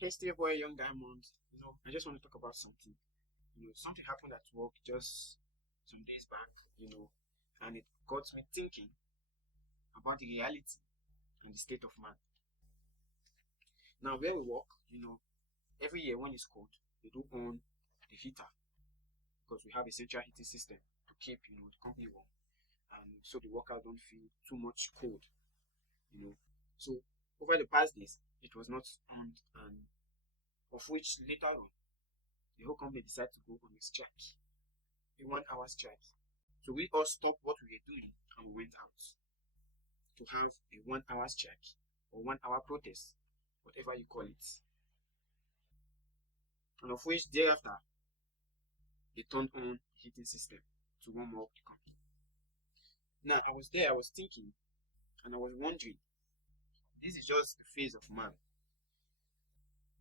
Hey Steve Boy, Young Diamond. I just want to talk about something. Something happened at work just some days back, and it got me thinking about the reality and the state of man. Now, where we work, every year when it's cold, they do own the heater because we have a central heating system to keep, the company warm, and so the workers don't feel too much cold, you know. So over the past days, it was not on, and of which later on the whole company decided to go on a strike, a 1 hour strike. So we all stopped what we were doing and we went out to have a 1 hour strike or 1 hour protest, whatever you call it. And of which thereafter they turned on the heating system to warm up the company. Now I was there, I was thinking, and I was wondering, this is just the phase of man.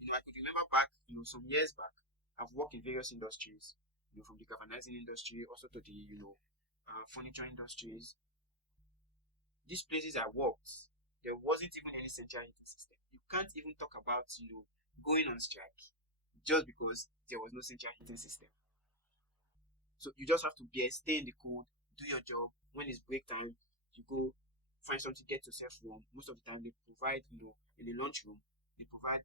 I could remember back, some years back, I've worked in various industries, from the galvanizing industry also to the, furniture industries. These places I worked, there wasn't even any central heating system. You can't even talk about, going on strike just because there was no central heating system. So you just have to stay in the cold, do your job. When it's break time, you go find something, get yourself warm. Most of the time they provide, in the lunchroom, they provide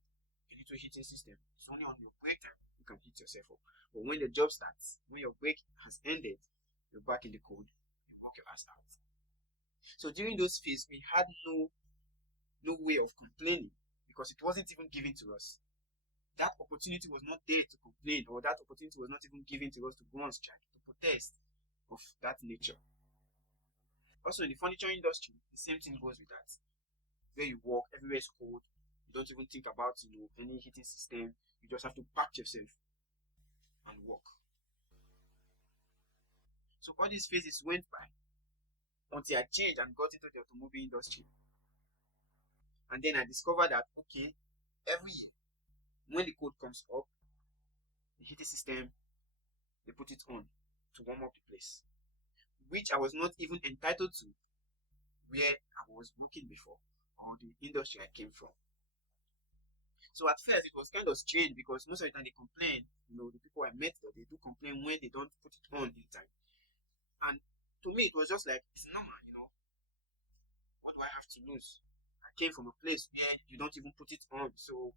a little heating system. It's only on your break time you can heat yourself up. But when the job starts, when your break has ended, you're back in the cold, you walk your ass out. So during those phases, we had no way of complaining because it wasn't even given to us. That opportunity was not there to complain, or that opportunity was not even given to us to go on strike, to protest of that nature. Also in the furniture industry, the same thing goes with that. Where you work, everywhere is cold. You don't even think about any heating system. You just have to pack yourself and work. So all these phases went by until I changed and got into the automobile industry. And then I discovered that okay, every year when the cold comes up, the heating system, they put it on to warm up the place, which I was not even entitled to where I was working before, or the industry I came from. So at first it was kind of strange because most of the time they complain, the people I met there, they do complain when they don't put it on in time. And to me it was just like, it's normal, what do I have to lose? I came from a place where you don't even put it on, so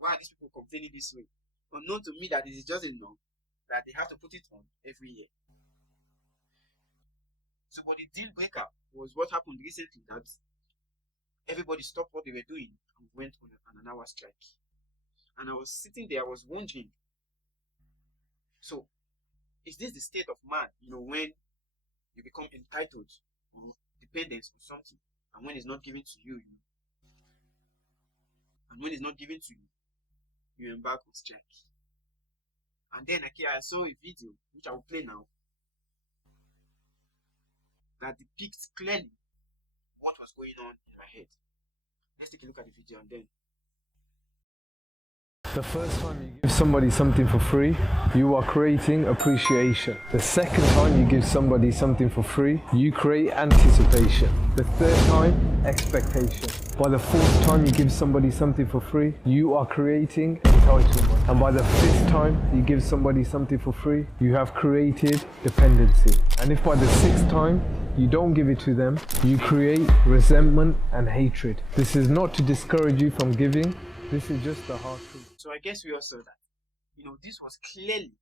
why are these people complaining this way? Unknown to me that it is just a norm that they have to put it on every year. So but the deal breaker was what happened recently, that everybody stopped what they were doing and went on an hour strike. And I was sitting there, I was wondering, so is this the state of man, when you become entitled or dependent on something, and when it's not given to you, and when it's not given to you, you embark on strike. And then I saw a video, which I will play now, that depicts clearly what was going on in my head. Let's take a look at the video and then. The first time you give somebody something for free, you are creating appreciation. The second time you give somebody something for free, you create anticipation. The third time, expectation. By the fourth time you give somebody something for free, you are creating entitlement. And by the fifth time you give somebody something for free, you have created dependency. And if by the sixth time you don't give it to them, you create resentment and hatred. This is not to discourage you from giving, this is just the hard truth. So I guess we all saw that. This was clearly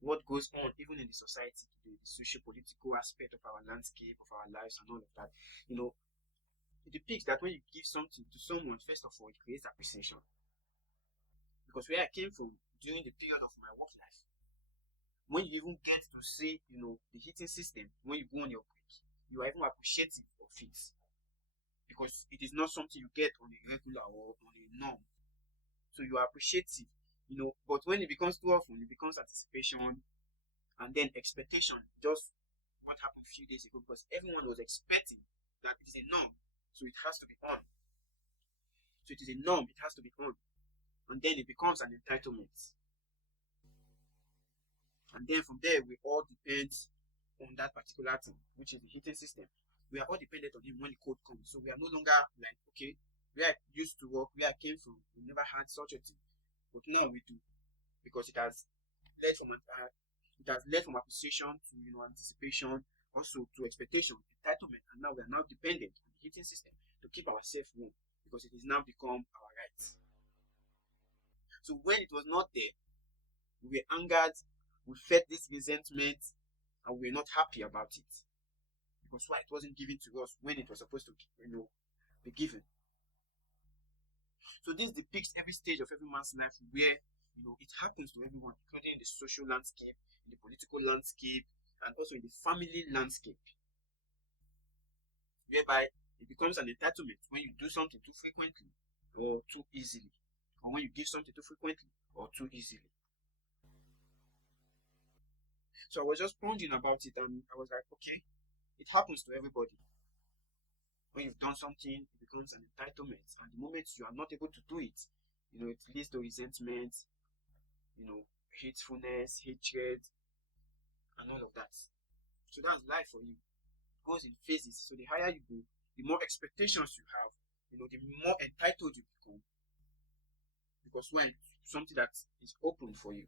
what goes on even in the society today, the socio-political aspect of our landscape, of our lives and all of that. It depicts that when you give something to someone, first of all, it creates appreciation. Because where I came from during the period of my work life, when you even get to see, the heating system, when you go on your break, you are even appreciative of it. Because it is not something you get on a regular or on a norm. So you are appreciative, but when it becomes too often, it becomes anticipation and then expectation. Just what happened a few days ago, because everyone was expecting that it is a norm, so it has to be on. So it is a norm, it has to be on. And then it becomes an entitlement. And then from there, we all depend on that particular thing, which is the heating system. We are all dependent on him when the cold comes. So we are no longer like, okay, Where I used to work, where I came from, we never had such a thing. But now we do, because it has led from appreciation to anticipation, also to expectation, entitlement, and now we are now dependent on the heating system to keep ourselves warm because it has now become our right. So when it was not there, we were angered, we felt this resentment, and we were not happy about it because why it wasn't given to us when it was supposed to be given. So this depicts every stage of every man's life where it happens to everyone, including in the social landscape, in the political landscape, and also in the family landscape, whereby it becomes an entitlement when you do something too frequently or too easily, or when you give something too frequently or too easily. So I was just pondering about it, and I was like, okay, it happens to everybody. When you've done something, it becomes an entitlement, and the moment you are not able to do it, it leads to resentment, hatefulness, hatred, and all of that. So that's life for you. It goes in phases. So the higher you go, the more expectations you have, the more entitled you become. Because when something that is open for you.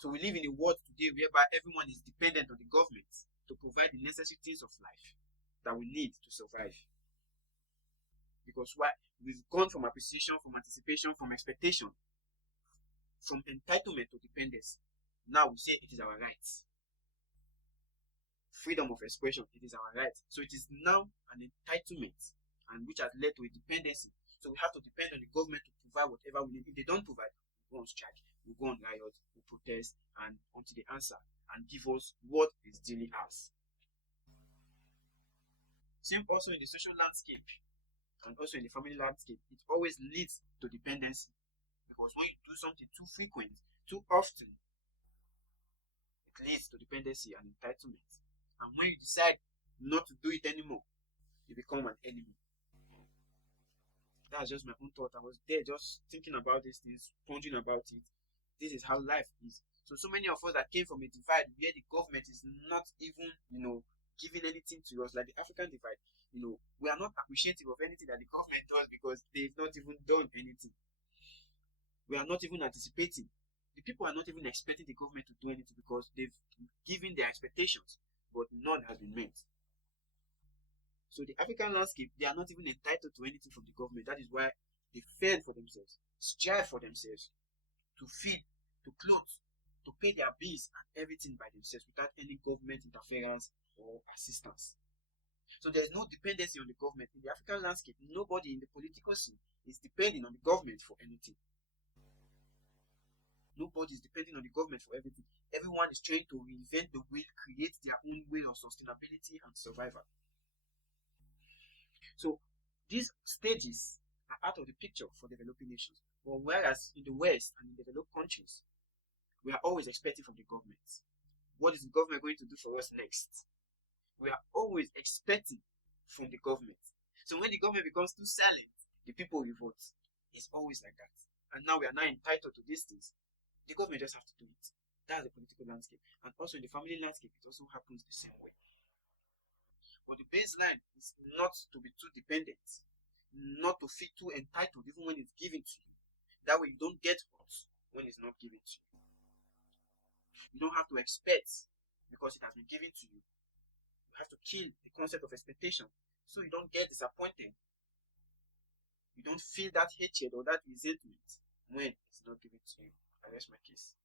So we live in a world today whereby everyone is dependent on the government to provide the necessities of life that we need to survive. Because why? We've gone from appreciation, from anticipation, from expectation, from entitlement to dependency. Now we say it is our right. Freedom of expression, it is our right. So it is now an entitlement, and which has led to a dependency. So we have to depend on the government to provide whatever we need. If they don't provide, we go on strike, we go on riot, we protest, and until they answer and give us what is daily ours. Same also in the social landscape and also in the family landscape, it always leads to dependency. Because when you do something too frequent, too often, it leads to dependency and entitlement. And when you decide not to do it anymore, you become an enemy. That's just my own thought. I was there just thinking about these things, pondering about it. This is how life is. So many of us that came from a divide where the government is not even, giving anything to us, like the African divide, we are not appreciative of anything that the government does because they've not even done anything. We are not even anticipating. The people are not even expecting the government to do anything because they've given their expectations, but none has been met. So the African landscape, they are not even entitled to anything from the government. That is why they fend for themselves, strive for themselves, to feed, to clothe, to pay their bills and everything by themselves without any government interference or assistance. So there is no dependency on the government. In the African landscape, nobody in the political scene is depending on the government for anything. Nobody is depending on the government for everything. Everyone is trying to reinvent the wheel, create their own way of sustainability and survival. So these stages are out of the picture for developing nations. But whereas in the West and in developed countries, we are always expecting from the government. What is the government going to do for us next? We are always expecting from the government. So when the government becomes too silent, the people revolt. It's always like that. And now we are now entitled to these things. The government just have to do it. That's the political landscape. And also in the family landscape, it also happens the same way. But the baseline is not to be too dependent, not to feel too entitled even when it's given to you. That way you don't get hurt when it's not given to you. You don't have to expect because it has been given to you. You have to kill the concept of expectation so you don't get disappointed. You don't feel that hatred or that resentment when it's not given to you. I rest my case.